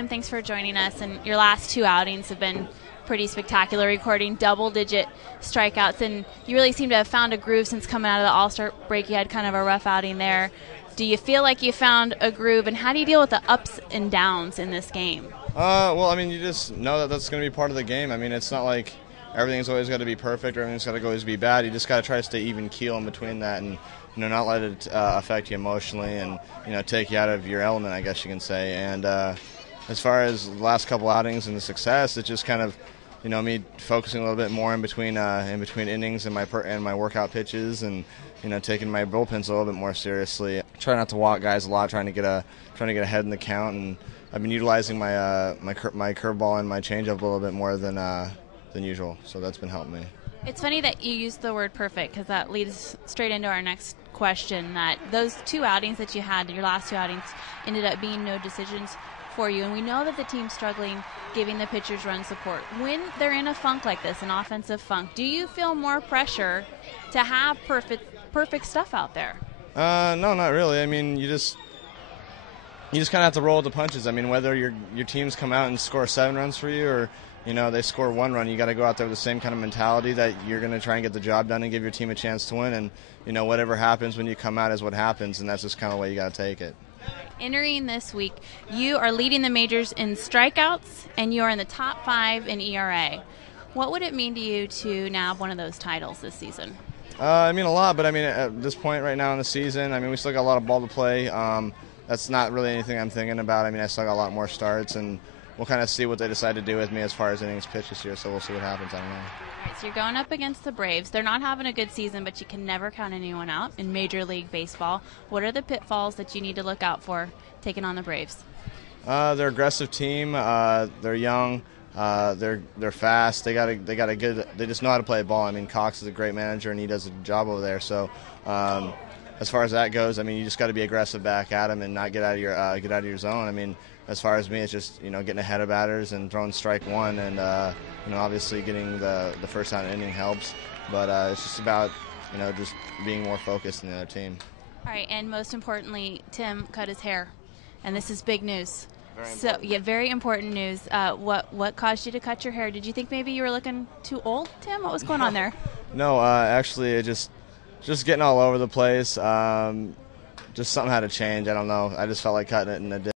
And thanks for joining us. And your last two outings have been pretty spectacular, recording double-digit strikeouts. And you really seem to have found a groove since coming out of the All-Star break. You had kind of a rough outing there. Do you feel like you found a groove, and how do you deal with the ups and downs in this game? Well, I mean, you just know that that's going to be part of the game. I mean, it's not like everything's always got to be perfect or everything's got to always be bad. You just got to try to stay even keel in between that and, not let it affect you emotionally and, take you out of your element, I guess you can say. And as far as the last couple outings and the success, it's just kind of, me focusing a little bit more in between innings and my workout pitches and, taking my bullpens a little bit more seriously. Try not to walk guys a lot, trying to get ahead in the count, and I've been utilizing my my curveball and my changeup a little bit more than usual, so that's been helping me. It's funny that you used the word perfect, because that leads straight into our next question, that those two outings that you had, your last two outings, ended up being no decisions for you. And we know that the team's struggling giving the pitchers run support. When they're in a funk like this, an offensive funk, do you feel more pressure to have perfect stuff out there? No, not really. I mean, you just kind of have to roll with the punches. I mean, whether your teams come out and score 7 runs for you or they score 1 run, you got to go out there with the same kind of mentality that you're going to try and get the job done and give your team a chance to win. And whatever happens when you come out is what happens, and that's just kind of the way you got to take it. Entering this week, you are leading the majors in strikeouts, and you are in the top 5 in ERA. What would it mean to you to nab one of those titles this season? I mean a lot, but I mean at this point right now in the season, I mean we still got a lot of ball to play. That's not really anything I'm thinking about. I mean I still got a lot more starts, and we'll kind of see what they decide to do with me as far as innings pitched this year. So we'll see what happens. I don't know. All right, so you're going up against the Braves. They're not having a good season, but you can never count anyone out in Major League Baseball. What are the pitfalls that you need to look out for taking on the Braves? They're an aggressive team. They're young. They're fast. They just know how to play ball. I mean, Cox is a great manager and he does a job over there. So, as far as that goes, I mean, you just got to be aggressive back at them and not get out of your zone. I mean, as far as me, it's just getting ahead of batters and throwing strike one, and obviously getting the first out inning helps. But it's just about just being more focused than the other team. All right, and most importantly, Tim cut his hair, and this is big news. Very important news. What caused you to cut your hair? Did you think maybe you were looking too old, Tim? What was going on there? No, actually, it just getting all over the place. Just something had to change. I don't know. I just felt like cutting it, and it did.